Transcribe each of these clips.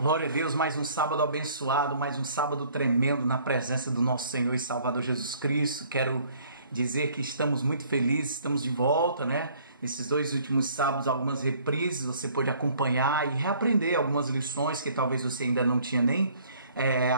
Glória a Deus, mais um sábado abençoado, mais um sábado tremendo na presença do nosso Senhor e Salvador Jesus Cristo. Quero dizer que estamos muito felizes, estamos de volta, né? Nesses 2 últimos sábados, algumas reprises, você pode acompanhar e reaprender algumas lições que talvez você ainda não tinha nem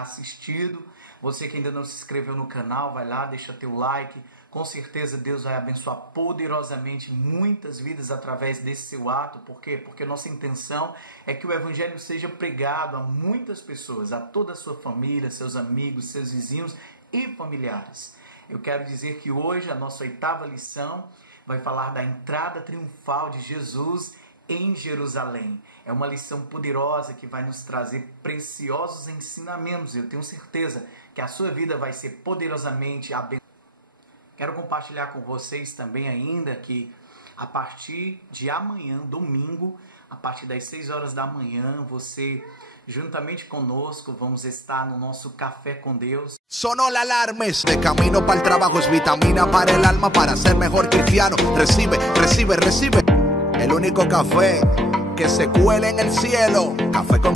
assistido. Você que ainda não se inscreveu no canal, vai lá, deixa teu like. Com certeza Deus vai abençoar poderosamente muitas vidas através desse seu ato. Por quê? Porque nossa intenção é que o Evangelho seja pregado a muitas pessoas, a toda a sua família, seus amigos, seus vizinhos e familiares. Eu quero dizer que hoje a nossa 8ª lição vai falar da entrada triunfal de Jesus em Jerusalém. É uma lição poderosa que vai nos trazer preciosos ensinamentos. Eu tenho certeza que a sua vida vai ser poderosamente abençoada. Quero compartilhar com vocês também ainda que a partir de amanhã, domingo, a partir das 6 horas da manhã, você, juntamente conosco, vamos estar no nosso Café com Deus. Sonó la alarma, de camino para el trabajo es vitamina para el alma, para ser mejor cristiano. Recibe, recibe, recibe. El único café que se cuele en el cielo. Café con...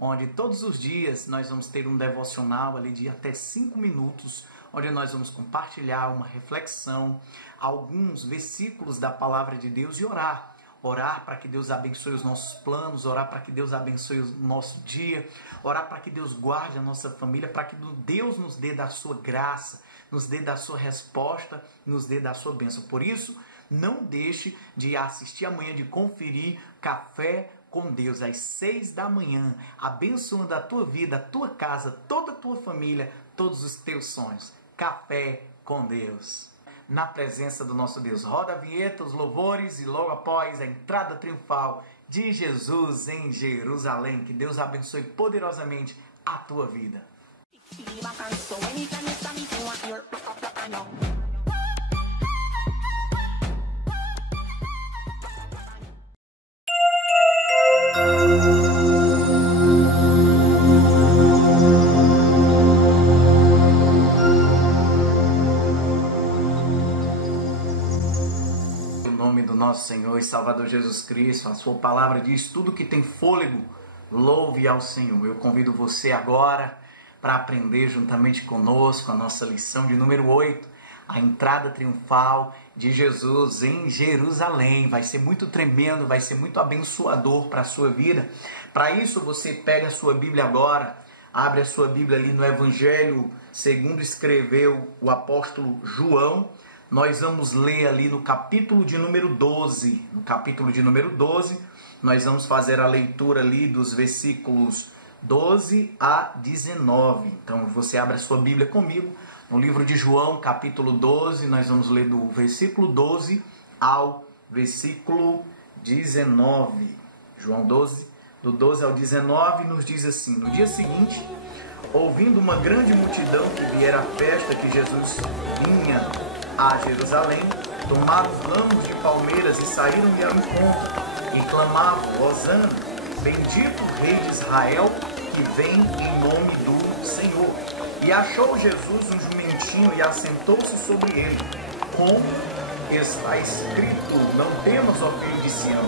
Onde todos os dias nós vamos ter um devocional ali de até 5 minutos, onde nós vamos compartilhar uma reflexão, alguns versículos da palavra de Deus e orar. Orar para que Deus abençoe os nossos planos, orar para que Deus abençoe o nosso dia, orar para que Deus guarde a nossa família, para que Deus nos dê da sua graça, nos dê da sua resposta, nos dê da sua bênção. Por isso, não deixe de assistir amanhã, de conferir Café com Deus às 6 da manhã, abençoando a tua vida, a tua casa, toda a tua família, todos os teus sonhos. Café com Deus. Na presença do nosso Deus. Roda a vinheta, os louvores e logo após a entrada triunfal de Jesus em Jerusalém. Que Deus abençoe poderosamente a tua vida. Nosso Senhor e Salvador Jesus Cristo, a sua palavra diz: tudo que tem fôlego, louve ao Senhor. Eu convido você agora para aprender juntamente conosco a nossa lição de número 8, a entrada triunfal de Jesus em Jerusalém. Vai ser muito tremendo, vai ser muito abençoador para a sua vida. Para isso você pega a sua Bíblia agora, abre a sua Bíblia ali no Evangelho segundo escreveu o apóstolo João. Nós vamos ler ali no capítulo de número 12. No capítulo de número 12, nós vamos fazer a leitura ali dos versículos 12 a 19. Então, você abre a sua Bíblia comigo. No livro de João, capítulo 12, nós vamos ler do versículo 12 ao versículo 19. João 12, do 12 ao 19, nos diz assim: no dia seguinte, ouvindo uma grande multidão que viera à festa que Jesus vinha a Jerusalém, tomaram ramos de palmeiras e saíram-lhe ao encontro, e clamavam: Hosana, bendito o Rei de Israel, que vem em nome do Senhor. E achou Jesus um jumentinho e assentou-se sobre ele, como está escrito: não temas, ó filho de Sião,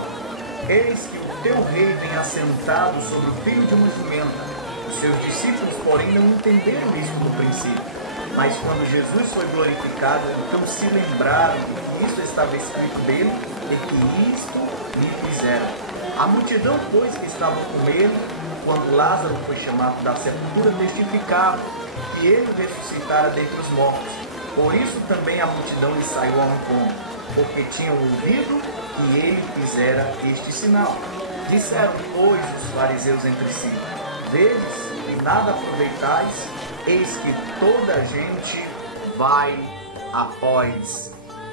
eis que o teu rei vem assentado sobre o filho de uma jumenta. Os seus discípulos, porém, não entenderam isso no princípio. Mas quando Jesus foi glorificado, então se lembraram que isso estava escrito dele e que isto lhe fizeram. A multidão, pois, que estava com ele, quando Lázaro foi chamado da sepultura, testificava que ele ressuscitara dentre os mortos. Por isso também a multidão lhe saiu ao encontro, porque tinham ouvido que ele fizera este sinal. Disseram, pois, os fariseus entre si: vedes e nada aproveitais, eis que toda a gente vai após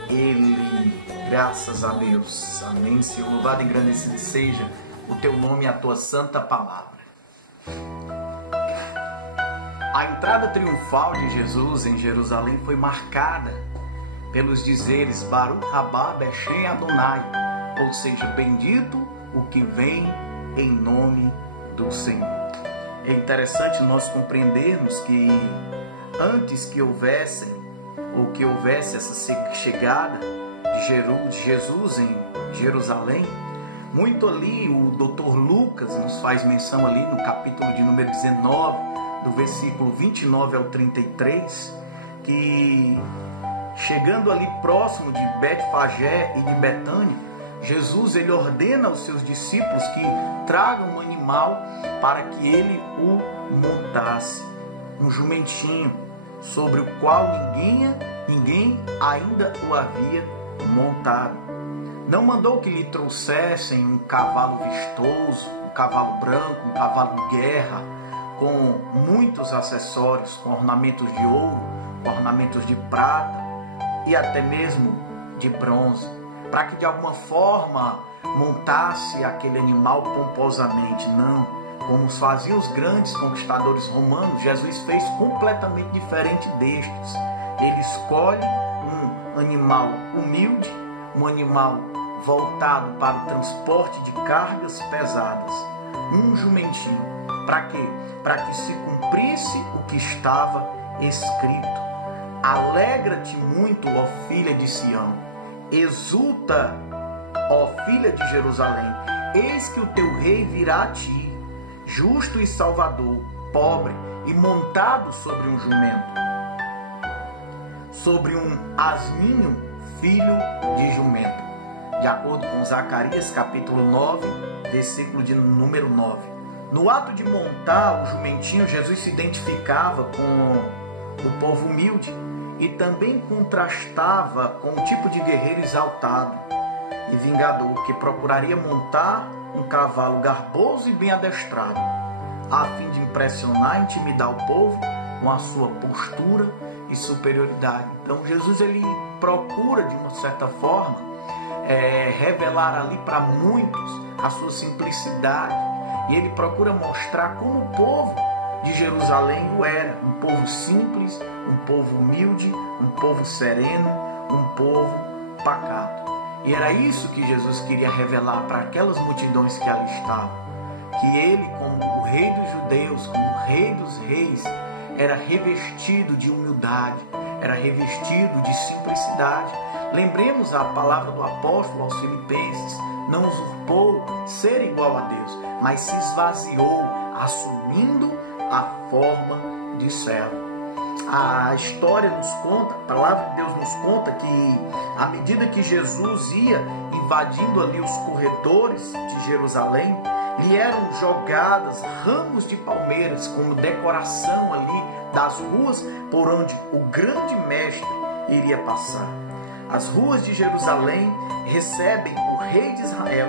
Ele. Graças a Deus. Amém, Senhor. Louvado e engrandecido seja o teu nome e a tua santa palavra. A entrada triunfal de Jesus em Jerusalém foi marcada pelos dizeres Baruch Haba Beshem Adonai, ou seja, bendito o que vem em nome do Senhor. É interessante nós compreendermos que antes que houvesse essa chegada de Jesus em Jerusalém, muito ali o Dr. Lucas nos faz menção ali no capítulo de número 19, do versículo 29 ao 33, que chegando ali próximo de Betfagé e de Betânia, Jesus ele ordena aos seus discípulos que tragam um animal para que ele o montasse, um jumentinho sobre o qual ninguém ainda o havia montado. Não mandou que lhe trouxessem um cavalo vistoso, um cavalo branco, um cavalo de guerra, com muitos acessórios, com ornamentos de ouro, com ornamentos de prata e até mesmo de bronze, para que de alguma forma montasse aquele animal pomposamente. Não, como faziam os grandes conquistadores romanos, Jesus fez completamente diferente destes. Ele escolhe um animal humilde, um animal voltado para o transporte de cargas pesadas, um jumentinho. Para quê? Para que se cumprisse o que estava escrito. Alegra-te muito, ó filha de Sião. Exulta, ó filha de Jerusalém. Eis que o teu rei virá a ti, justo e salvador, pobre e montado sobre um jumento, sobre um asninho, filho de jumento. De acordo com Zacarias capítulo 9, versículo de número 9. No ato de montar o jumentinho, Jesus se identificava com o povo humilde e também contrastava com o tipo de guerreiro exaltado e vingador que procuraria montar um cavalo garboso e bem adestrado, a fim de impressionar e intimidar o povo com a sua postura e superioridade. Então Jesus ele procura de uma certa forma revelar ali para muitos a sua simplicidade, e ele procura mostrar como o povo de Jerusalém o era, um povo simples, um povo humilde, um povo sereno, um povo pacato. E era isso que Jesus queria revelar para aquelas multidões que ali estavam, que ele, como o rei dos judeus, como o rei dos reis, era revestido de humildade, era revestido de simplicidade. Lembremos a palavra do apóstolo aos Filipenses: não usurpou ser igual a Deus, mas se esvaziou, assumindo a forma de servo. A história nos conta, a palavra de Deus nos conta que à medida que Jesus ia invadindo ali os corredores de Jerusalém, lhe eram jogadas ramos de palmeiras como decoração ali das ruas por onde o grande mestre iria passar. As ruas de Jerusalém recebem o rei de Israel.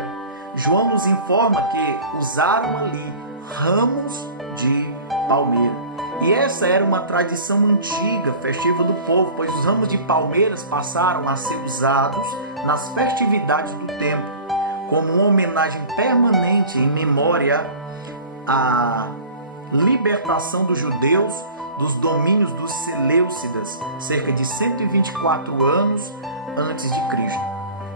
João nos informa que usaram ali ramos de palmeira. E essa era uma tradição antiga, festiva do povo, pois os ramos de palmeiras passaram a ser usados nas festividades do templo, como uma homenagem permanente em memória à libertação dos judeus dos domínios dos Seleucidas, cerca de 124 anos antes de Cristo.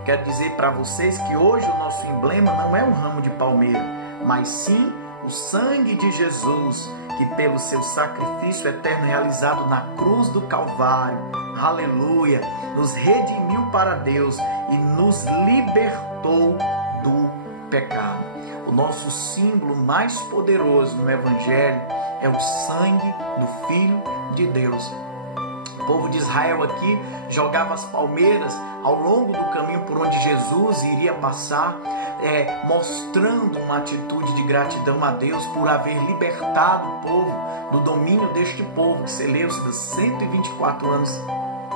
Quero dizer para vocês que hoje o nosso emblema não é um ramo de palmeira, mas sim o sangue de Jesus, que pelo seu sacrifício eterno realizado na cruz do Calvário, aleluia, nos redimiu para Deus e nos libertou do pecado. O nosso símbolo mais poderoso no Evangelho é o sangue do Filho de Deus. O povo de Israel aqui jogava as palmeiras ao longo do caminho por onde Jesus iria passar, mostrando uma atitude de gratidão a Deus por haver libertado o povo do domínio deste povo, que Seleucidas, 124 anos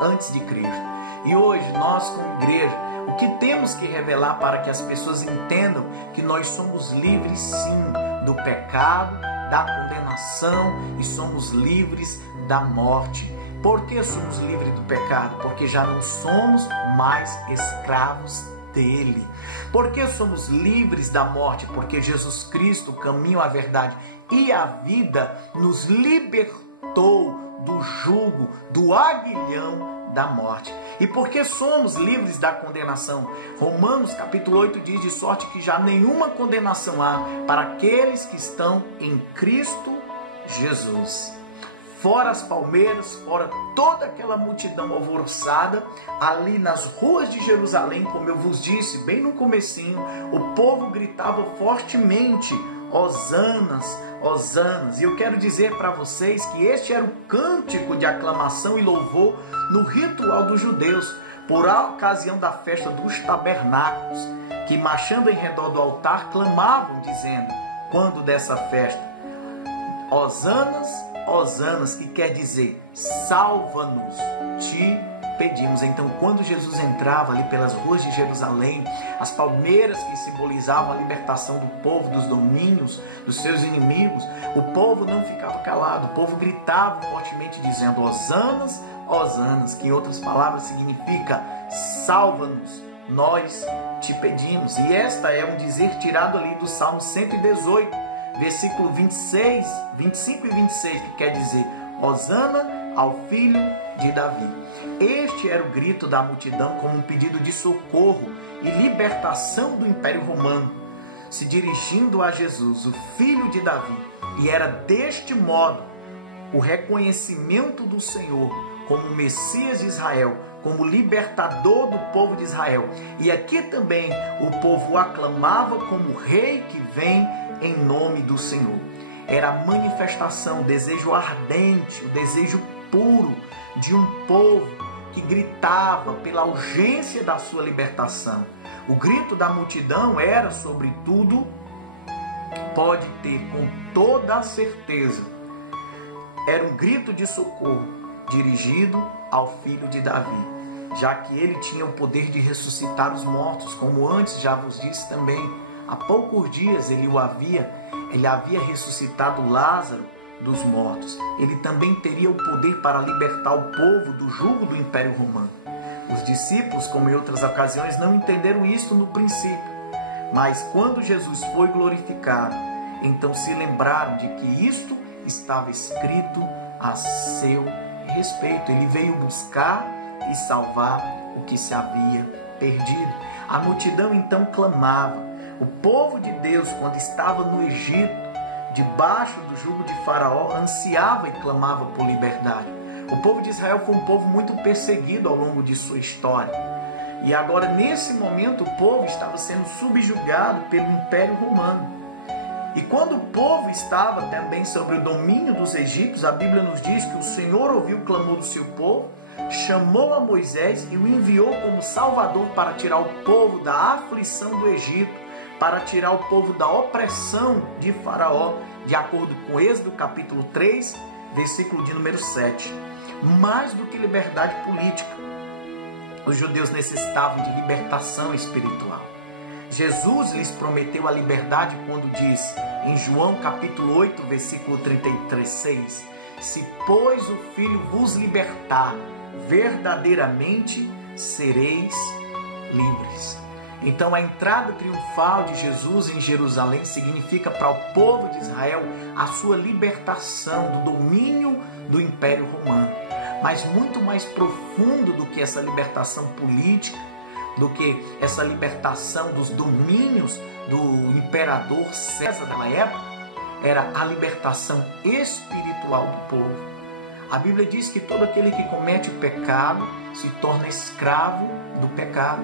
antes de Cristo. E hoje nós, como igreja, o que temos que revelar para que as pessoas entendam que nós somos livres sim do pecado, da condenação e somos livres da morte. Por que somos livres do pecado? Porque já não somos mais escravos dele. Por que somos livres da morte? Porque Jesus Cristo, o caminho, a verdade e a vida, nos libertou do jugo, do aguilhão da morte. E por que somos livres da condenação? Romanos capítulo 8 diz: de sorte que já nenhuma condenação há para aqueles que estão em Cristo Jesus. Fora as palmeiras, fora toda aquela multidão alvoroçada, ali nas ruas de Jerusalém, como eu vos disse, bem no comecinho, o povo gritava fortemente: Hosanas, Hosanas. E eu quero dizer para vocês que este era o cântico de aclamação e louvor no ritual dos judeus, por ocasião da festa dos tabernáculos, que marchando em redor do altar clamavam, dizendo, quando dessa festa: Hosanas, Hosanas, que quer dizer salva-nos, te pedimos. Então, quando Jesus entrava ali pelas ruas de Jerusalém, as palmeiras que simbolizavam a libertação do povo dos domínios dos seus inimigos, o povo não ficava calado, o povo gritava fortemente dizendo: Hosanas, Hosanas, que em outras palavras significa salva-nos, nós te pedimos. E esta é um dizer tirado ali do Salmo 118, versículo 25 e 26, que quer dizer: Hosana ao filho de Davi. Este era o grito da multidão como um pedido de socorro e libertação do Império Romano, se dirigindo a Jesus, o filho de Davi. E era deste modo o reconhecimento do Senhor como Messias de Israel, como libertador do povo de Israel. E aqui também o povo o aclamava como rei que vem em nome do Senhor. Era a manifestação, o desejo ardente, o desejo puro de um povo que gritava pela urgência da sua libertação. O grito da multidão era, sobretudo, pode ter com toda a certeza, era um grito de socorro dirigido ao filho de Davi, já que ele tinha o poder de ressuscitar os mortos, como antes já vos disse também. Há poucos dias ele havia ressuscitado Lázaro dos mortos. Ele também teria o poder para libertar o povo do jugo do Império Romano. Os discípulos, como em outras ocasiões, não entenderam isto no princípio. Mas quando Jesus foi glorificado, então se lembraram de que isto estava escrito a seu respeito. Ele veio buscar e salvar o que se havia perdido. A multidão então clamava. O povo de Deus, quando estava no Egito, debaixo do jugo de Faraó, ansiava e clamava por liberdade. O povo de Israel foi um povo muito perseguido ao longo de sua história. E agora, nesse momento, o povo estava sendo subjugado pelo Império Romano. E quando o povo estava também sobre o domínio dos egípcios, a Bíblia nos diz que o Senhor ouviu o clamor do seu povo, chamou a Moisés e o enviou como salvador para tirar o povo da aflição do Egito, para tirar o povo da opressão de Faraó, de acordo com Êxodo capítulo 3, versículo de número 7. Mais do que liberdade política, os judeus necessitavam de libertação espiritual. Jesus lhes prometeu a liberdade quando diz em João capítulo 8, versículo 33, se pois o Filho vos libertar, verdadeiramente sereis livres. Então a entrada triunfal de Jesus em Jerusalém significa para o povo de Israel a sua libertação do domínio do Império Romano. Mas muito mais profundo do que essa libertação política, do que essa libertação dos domínios do imperador César da época, era a libertação espiritual do povo. A Bíblia diz que todo aquele que comete o pecado se torna escravo do pecado.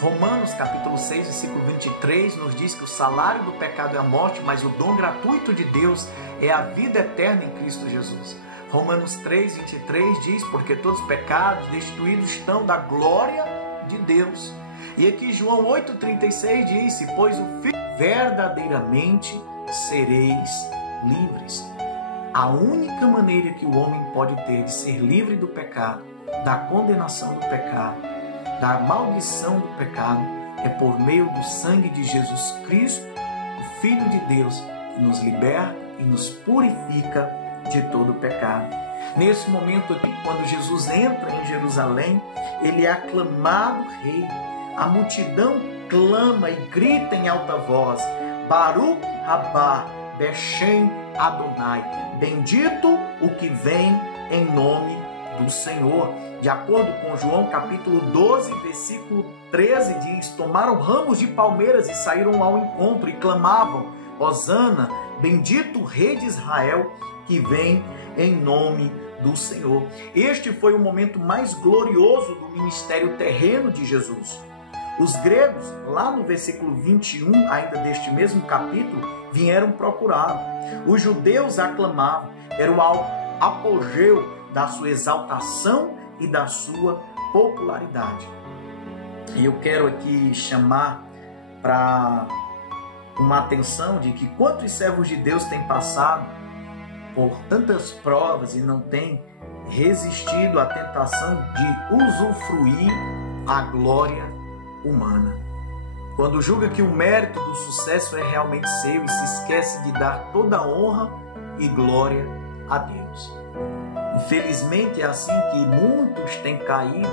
Romanos capítulo 6, versículo 23 nos diz que o salário do pecado é a morte, mas o dom gratuito de Deus é a vida eterna em Cristo Jesus. Romanos 3, 23 diz, porque todos os pecados destituídos estão da glória de Deus. E aqui João 8,36 diz, pois o Filho verdadeiramente sereis livres. A única maneira que o homem pode ter de ser livre do pecado, da condenação do pecado, da maldição do pecado, é por meio do sangue de Jesus Cristo, o Filho de Deus, que nos liberta e nos purifica de todo o pecado. Nesse momento aqui, quando Jesus entra em Jerusalém, ele é aclamado rei. A multidão clama e grita em alta voz: Baruch Rabá, Beshem Adonai. Bendito o que vem em nome do Senhor. De acordo com João capítulo 12, versículo 13, diz: tomaram ramos de palmeiras e saíram ao encontro e clamavam: Hosana, bendito o rei de Israel que vem em nome do Senhor. Este foi o momento mais glorioso do ministério terreno de Jesus. Os gregos, lá no versículo 21, ainda deste mesmo capítulo, vieram procurá-lo. Os judeus aclamavam. Era o apogeu da sua exaltação e da sua popularidade. E eu quero aqui chamar para uma atenção de que quantos servos de Deus têm passado por tantas provas e não têm resistido à tentação de usufruir a glória humana. Quando julga que o mérito do sucesso é realmente seu e se esquece de dar toda a honra e glória a Deus. Infelizmente é assim que muitos têm caído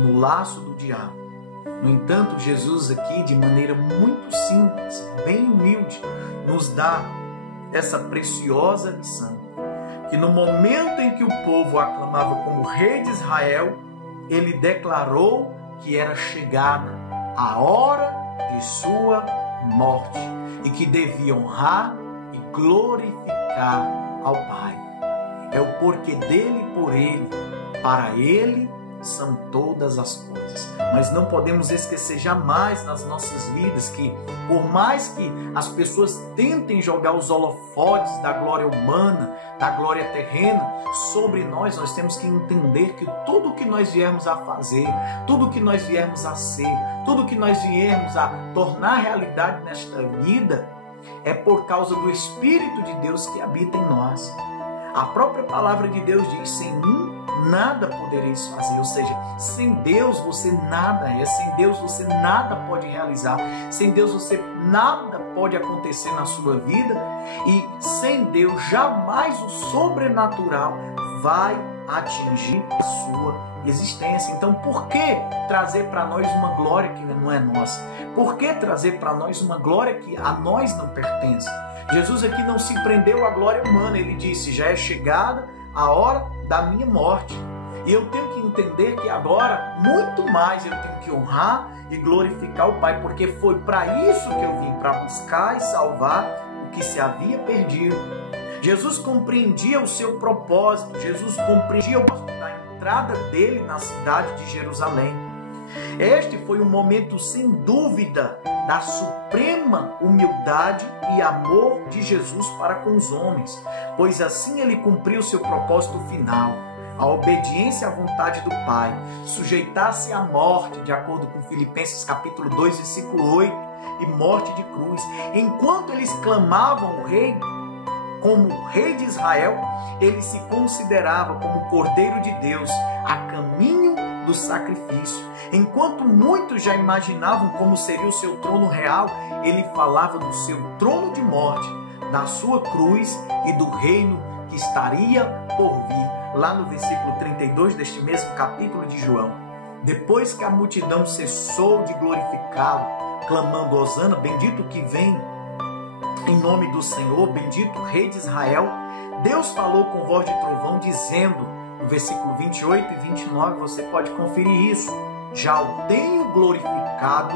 no laço do diabo. No entanto, Jesus aqui, de maneira muito simples, bem humilde, nos dá essa preciosa lição, que no momento em que o povo aclamava como rei de Israel, ele declarou que era chegada a hora de sua morte e que devia honrar e glorificar ao Pai. É o porquê dele, por ele, para ele são todas as coisas. Mas não podemos esquecer jamais nas nossas vidas que, por mais que as pessoas tentem jogar os holofotes da glória humana, da glória terrena sobre nós, nós temos que entender que tudo que nós viermos a fazer, tudo que nós viermos a ser, tudo que nós viermos a tornar realidade nesta vida, é por causa do Espírito de Deus que habita em nós. A própria palavra de Deus diz: sem mim nada podereis fazer. Ou seja, sem Deus você nada é, sem Deus você nada pode realizar, sem Deus você nada pode acontecer na sua vida, e sem Deus jamais o sobrenatural vai atingir a sua existência. Então, por que trazer para nós uma glória que não é nossa? Por que trazer para nós uma glória que a nós não pertence? Jesus aqui não se prendeu à glória humana. Ele disse: já é chegada a hora da minha morte. E eu tenho que entender que agora, muito mais, eu tenho que honrar e glorificar o Pai, porque foi para isso que eu vim, para buscar e salvar o que se havia perdido. Jesus compreendia o seu propósito, Jesus compreendia o propósito da entrada dele na cidade de Jerusalém. Este foi um momento, sem dúvida, da suprema humildade e amor de Jesus para com os homens, pois assim ele cumpriu seu propósito final, a obediência à vontade do Pai, sujeitar-se à morte, de acordo com Filipenses capítulo 2, versículo 8, e morte de cruz. Enquanto eles clamavam o rei como rei de Israel, ele se considerava como Cordeiro de Deus, a caminho do sacrifício. Enquanto muitos já imaginavam como seria o seu trono real, ele falava do seu trono de morte, da sua cruz e do reino que estaria por vir. Lá no versículo 32 deste mesmo capítulo de João. Depois que a multidão cessou de glorificá-lo, clamando: Hosana, bendito que vem em nome do Senhor, bendito o rei de Israel, Deus falou com voz de trovão, dizendo, no versículo 28 e 29, você pode conferir isso: já o tenho glorificado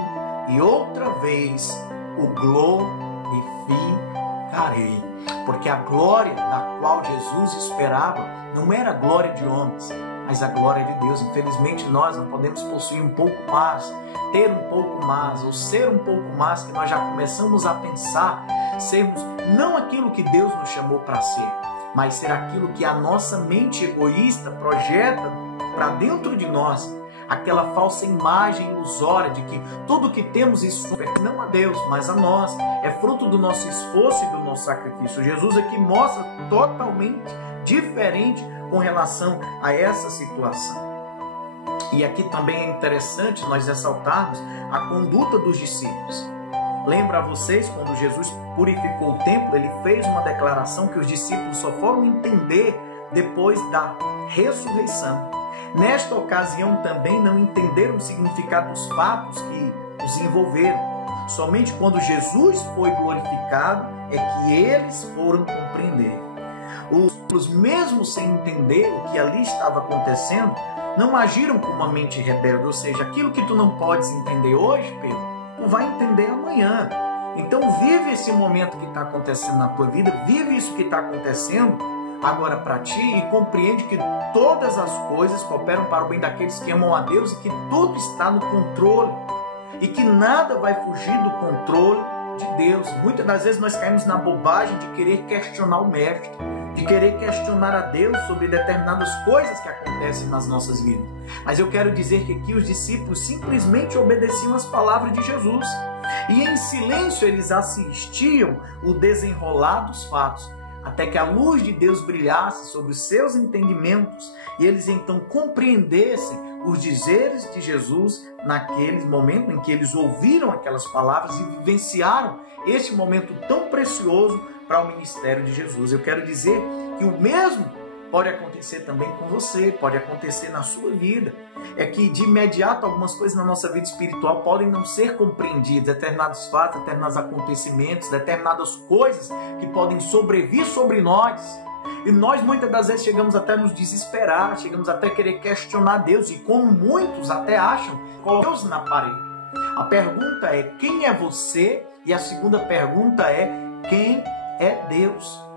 e outra vez o glorificarei. Porque a glória da qual Jesus esperava não era a glória de homens, mas a glória de Deus. Infelizmente nós não podemos possuir um pouco mais, ter um pouco mais, ou ser um pouco mais, que nós já começamos a pensar sermos não aquilo que Deus nos chamou para ser, mas ser aquilo que a nossa mente egoísta projeta para dentro de nós, aquela falsa imagem ilusória de que tudo que temos isso não a Deus, mas a nós, é fruto do nosso esforço e do nosso sacrifício. Jesus aqui mostra totalmente diferente com relação a essa situação. E aqui também é interessante nós ressaltarmos a conduta dos discípulos. Lembra a vocês, quando Jesus purificou o templo, ele fez uma declaração que os discípulos só foram entender depois da ressurreição. Nesta ocasião também não entenderam o significado dos fatos que os envolveram. Somente quando Jesus foi glorificado é que eles foram compreender. Os mesmos sem entender o que ali estava acontecendo, não agiram com uma mente rebelde, ou seja, aquilo que tu não podes entender hoje, Pedro, tu vai entender amanhã. Então vive esse momento que está acontecendo na tua vida, vive isso que está acontecendo agora para ti e compreende que todas as coisas cooperam para o bem daqueles que amam a Deus e que tudo está no controle e que nada vai fugir do controle de Deus. Muitas das vezes nós caímos na bobagem de querer questionar o mestre, de querer questionar a Deus sobre determinadas coisas que acontecem nas nossas vidas. Mas eu quero dizer que aqui os discípulos simplesmente obedeciam às palavras de Jesus e em silêncio eles assistiam o desenrolar dos fatos, até que a luz de Deus brilhasse sobre os seus entendimentos e eles então compreendessem os dizeres de Jesus naqueles momentos em que eles ouviram aquelas palavras e vivenciaram este momento tão precioso para o ministério de Jesus. Eu quero dizer que o mesmo pode acontecer também com você, pode acontecer na sua vida. É que de imediato algumas coisas na nossa vida espiritual podem não ser compreendidas, determinados fatos, determinados acontecimentos, determinadas coisas que podem sobrevir sobre nós. E nós muitas das vezes chegamos até a nos desesperar, chegamos até a querer questionar Deus e como muitos até acham, colocar Deus na parede. A pergunta é: quem é você? E a segunda pergunta é: quem é Deus?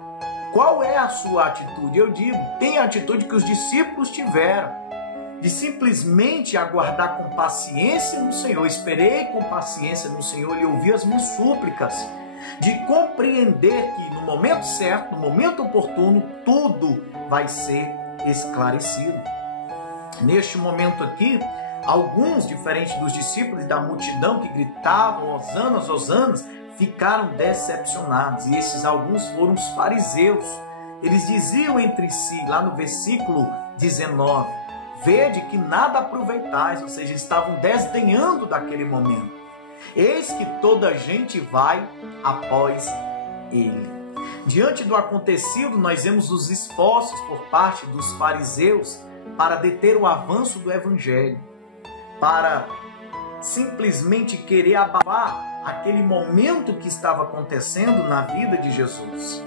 Qual é a sua atitude? Eu digo, tem a atitude que os discípulos tiveram, de simplesmente aguardar com paciência no Senhor. Esperei com paciência no Senhor e ouvi as minhas súplicas, de compreender que no momento certo, no momento oportuno, tudo vai ser esclarecido. Neste momento aqui, alguns, diferentes dos discípulos e da multidão que gritavam hosanas, hosanas, ficaram decepcionados, e esses alguns foram os fariseus. Eles diziam entre si, lá no versículo 19, vede que nada aproveitais, ou seja, estavam desdenhando daquele momento. Eis que toda a gente vai após ele. Diante do acontecido, nós vemos os esforços por parte dos fariseus para deter o avanço do evangelho, para simplesmente querer abafar aquele momento que estava acontecendo na vida de Jesus.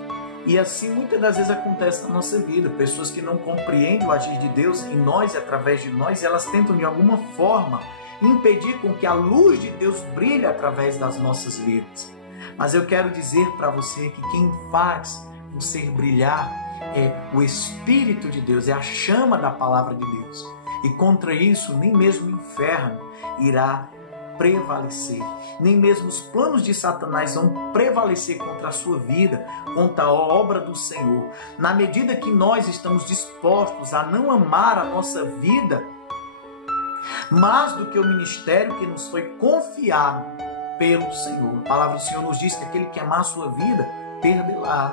E assim muitas das vezes acontece na nossa vida. Pessoas que não compreendem o agir de Deus em nós e através de nós, elas tentam de alguma forma impedir com que a luz de Deus brilhe através das nossas vidas. Mas eu quero dizer para você que quem faz o ser brilhar é o Espírito de Deus, é a chama da palavra de Deus. E contra isso, nem mesmo o inferno irá prevalecer. Nem mesmo os planos de Satanás vão prevalecer contra a sua vida, contra a obra do Senhor. Na medida que nós estamos dispostos a não amar a nossa vida mais do que o ministério que nos foi confiado pelo Senhor. A palavra do Senhor nos diz que aquele que amar a sua vida, perdê-la.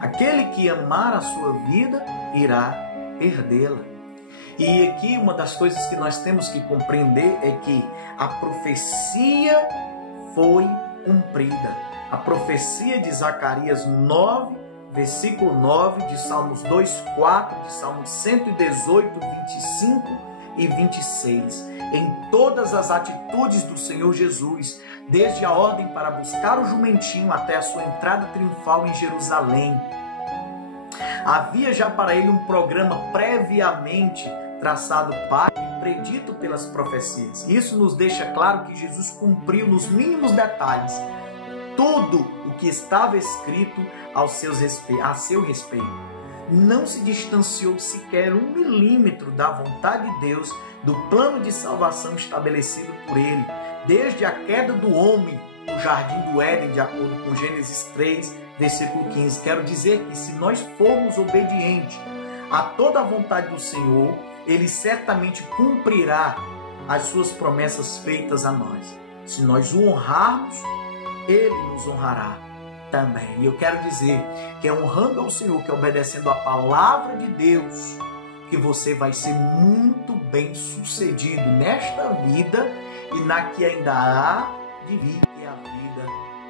Aquele que amar a sua vida, irá perdê-la. E aqui uma das coisas que nós temos que compreender é que a profecia foi cumprida. A profecia de Zacarias 9, versículo 9, de Salmos 2, 4, de Salmos 118, 25 e 26. Em todas as atitudes do Senhor Jesus, desde a ordem para buscar o jumentinho até a sua entrada triunfal em Jerusalém, havia já para ele um programa previamente traçado para e predito pelas profecias. Isso nos deixa claro que Jesus cumpriu nos mínimos detalhes tudo o que estava escrito a seu respeito. Não se distanciou sequer 1 milímetro da vontade de Deus, do plano de salvação estabelecido por ele, desde a queda do homem no jardim do Éden, de acordo com Gênesis 3, versículo 15. Quero dizer que se nós formos obedientes a toda a vontade do Senhor, Ele certamente cumprirá as suas promessas feitas a nós. Se nós o honrarmos, Ele nos honrará também. E eu quero dizer que é honrando ao Senhor, que é obedecendo a palavra de Deus, que você vai ser muito bem sucedido nesta vida e na que ainda há de vir, que é a vida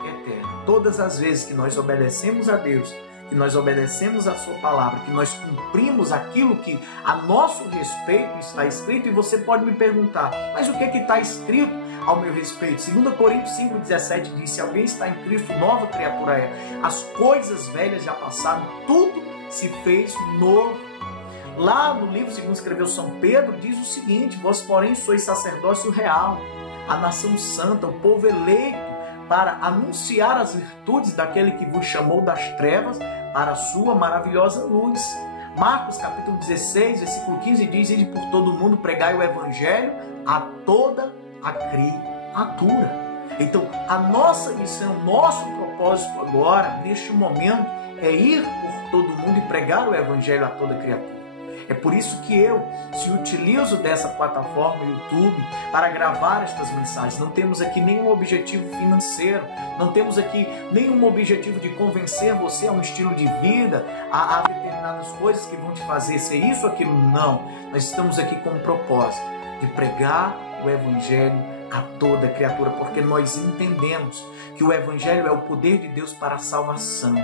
eterna. Todas as vezes que nós obedecemos a Deus, que nós obedecemos a sua palavra, que nós cumprimos aquilo que a nosso respeito está escrito. E você pode me perguntar, mas o que está escrito ao meu respeito? 2 Coríntios 5,17 diz: se alguém está em Cristo, nova criatura é. As coisas velhas já passaram, tudo se fez novo. Lá no livro, segundo escreveu São Pedro, diz o seguinte: vós, porém, sois sacerdócio real, a nação santa, o povo eleito, para anunciar as virtudes daquele que vos chamou das trevas para a sua maravilhosa luz. Marcos capítulo 16, versículo 15 diz: ide por todo o mundo, pregai o evangelho a toda a criatura. Então, a nossa missão, nosso propósito agora, neste momento, é ir por todo mundo e pregar o evangelho a toda criatura. É por isso que eu se utilizo dessa plataforma YouTube para gravar estas mensagens. Não temos aqui nenhum objetivo financeiro, não temos aqui nenhum objetivo de convencer você a um estilo de vida, a determinadas coisas que vão te fazer ser isso ou aquilo. Não, nós estamos aqui com um propósito de pregar o evangelho a toda criatura, porque nós entendemos que o evangelho é o poder de Deus para a salvação,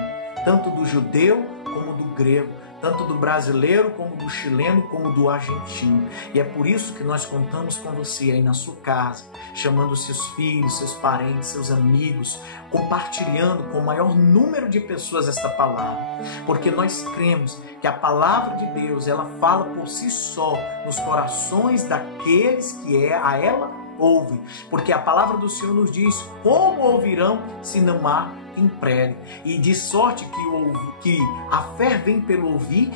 tanto do judeu como do grego, tanto do brasileiro, como do chileno, como do argentino. E é por isso que nós contamos com você aí na sua casa, chamando seus filhos, seus parentes, seus amigos, compartilhando com o maior número de pessoas esta palavra. Porque nós cremos que a palavra de Deus, ela fala por si só nos corações daqueles que a ela ouvem. Porque a palavra do Senhor nos diz: como ouvirão se não há quem pregue? E de sorte que a fé vem pelo ouvir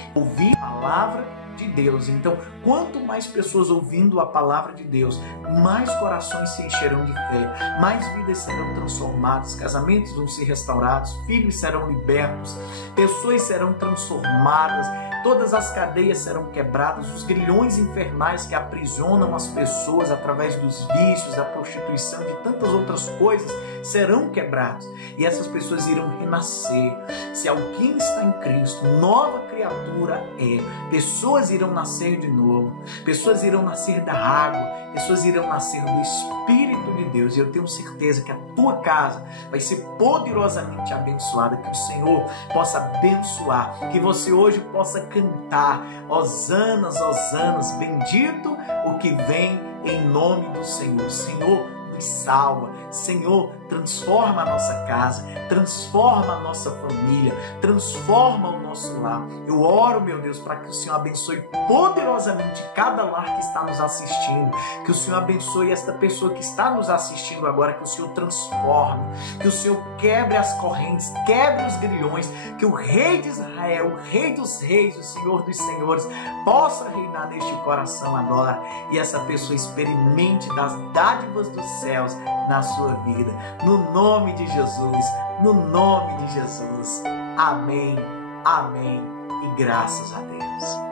a palavra de Deus. Então, quanto mais pessoas ouvindo a palavra de Deus, mais corações se encherão de fé, mais vidas serão transformadas, casamentos vão ser restaurados, filhos serão libertos, pessoas serão transformadas, todas as cadeias serão quebradas, os grilhões infernais que aprisionam as pessoas através dos vícios, da prostituição, de tantas outras coisas, serão quebrados. E essas pessoas irão renascer. Se alguém está em Cristo, nova criatura é. Pessoas irão nascer de novo. Pessoas irão nascer da água. Pessoas irão nascer do Espírito de Deus. E eu tenho certeza que a tua casa vai ser poderosamente abençoada. Que o Senhor possa abençoar. Que você hoje possa cantar: Hosanas, Hosanas, bendito o que vem em nome do Senhor. Senhor, nos salva. Senhor, transforma a nossa casa, transforma a nossa família, transforma o nosso lar. Eu oro, meu Deus, para que o Senhor abençoe poderosamente cada lar que está nos assistindo, que o Senhor abençoe esta pessoa que está nos assistindo agora, que o Senhor transforme, que o Senhor quebre as correntes, quebre os grilhões, que o Rei de Israel, o Rei dos Reis, o Senhor dos Senhores, possa reinar neste coração agora, e essa pessoa experimente das dádivas dos céus na sua vida, no nome de Jesus, no nome de Jesus. Amém, amém e graças a Deus.